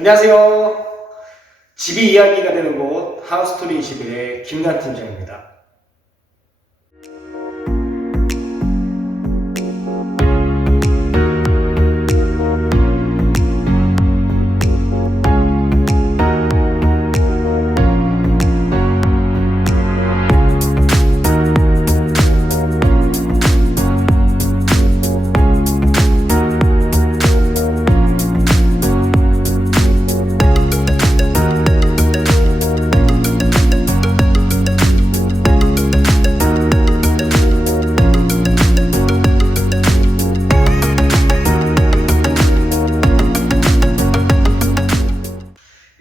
안녕하세요. 집이 이야기가 되는 곳 하우스토리 21의 김단 팀장입니다.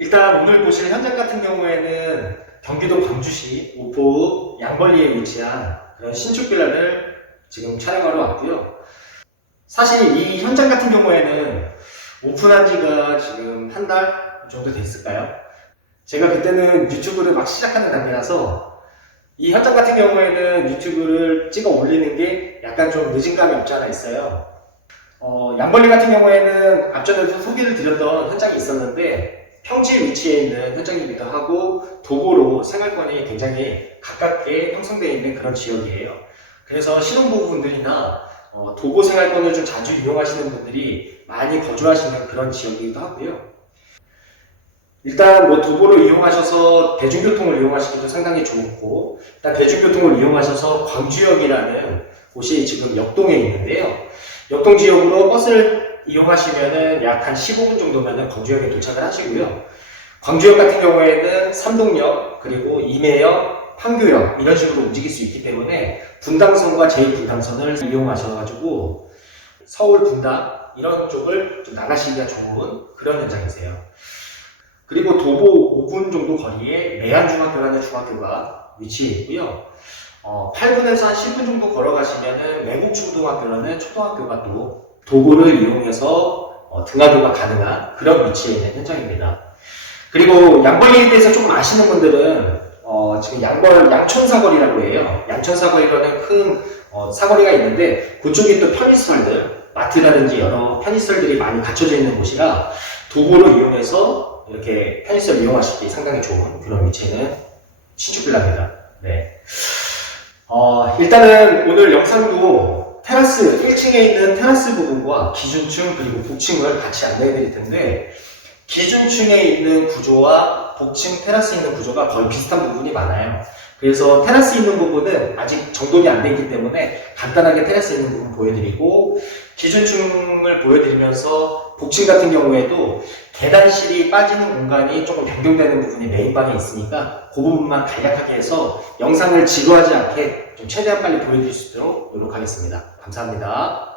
일단 오늘 보실 현장 같은 경우에는 경기도 광주시 오포 양벌리에 위치한 그런 신축 빌라를 지금 촬영하러 왔고요. 사실 이 현장 같은 경우에는 오픈한 지가 지금 한 달 정도 됐을까요? 제가 그때는 유튜브를 막 시작하는 단계라서 이 현장 같은 경우에는 유튜브를 찍어 올리는 게 약간 좀 늦은 감이 없지 않아 있어요. 양벌리 같은 경우에는 앞전에도 소개를 드렸던 현장이 있었는데 평지 위치에 있는 현장이기도 하고 도보로 생활권이 굉장히 가깝게 형성되어 있는 그런 지역이에요. 그래서 신혼부부분들이나 도보 생활권을 좀 자주 이용하시는 분들이 많이 거주하시는 그런 지역이기도 하고요. 일단 뭐 도보를 이용하셔서 대중교통을 이용하시기도 상당히 좋고, 일단 대중교통을 이용하셔서 광주역이라는 곳이 지금 역동에 있는데요. 역동 지역으로 버스를 이용하시면은 약 한 15분 정도면은 광주역에 도착을 하시고요. 광주역 같은 경우에는 삼동역, 그리고 임해역, 판교역 이런 식으로 움직일 수 있기 때문에 분당선과 제2분당선을 이용하셔가지고 서울 분당 이런 쪽을 좀 나가시기가 좋은 그런 현장이세요. 그리고 도보 5분 정도 거리에 매안중학교라는 중학교가 위치해 있고요. 8분에서 한 10분 정도 걸어가시면은 매국초등학교라는 초등학교가 또 도보를 이용해서 등하교가 가능한 그런 위치에 있는 현장입니다. 그리고 양벌리에 대해서 조금 아시는 분들은 지금 양천사거리라고 해요. 양천사거리라는 큰 사거리가 있는데 그쪽이 또 편의시설들, 마트라든지 여러 편의시설들이 많이 갖춰져 있는 곳이라 도보를 이용해서 이렇게 편의시설 이용하시기 상당히 좋은 그런 위치에 있는 신축빌라입니다. 네. 일단은 오늘 영상도 테라스, 1층에 있는 테라스 부분과 기준층 그리고 복층을 같이 안내해 드릴 텐데 기준층에 있는 구조와 복층 테라스 있는 구조가 거의 비슷한 부분이 많아요. 그래서 테라스 있는 부분은 아직 정돈이 안 돼 있기 때문에 간단하게 테라스 있는 부분 보여드리고 기준층을 보여드리면서 복층 같은 경우에도 계단실이 빠지는 공간이 조금 변경되는 부분이 메인방에 있으니까 그 부분만 간략하게 해서 영상을 지루하지 않게 좀 최대한 빨리 보여드릴 수 있도록 노력하겠습니다. 감사합니다.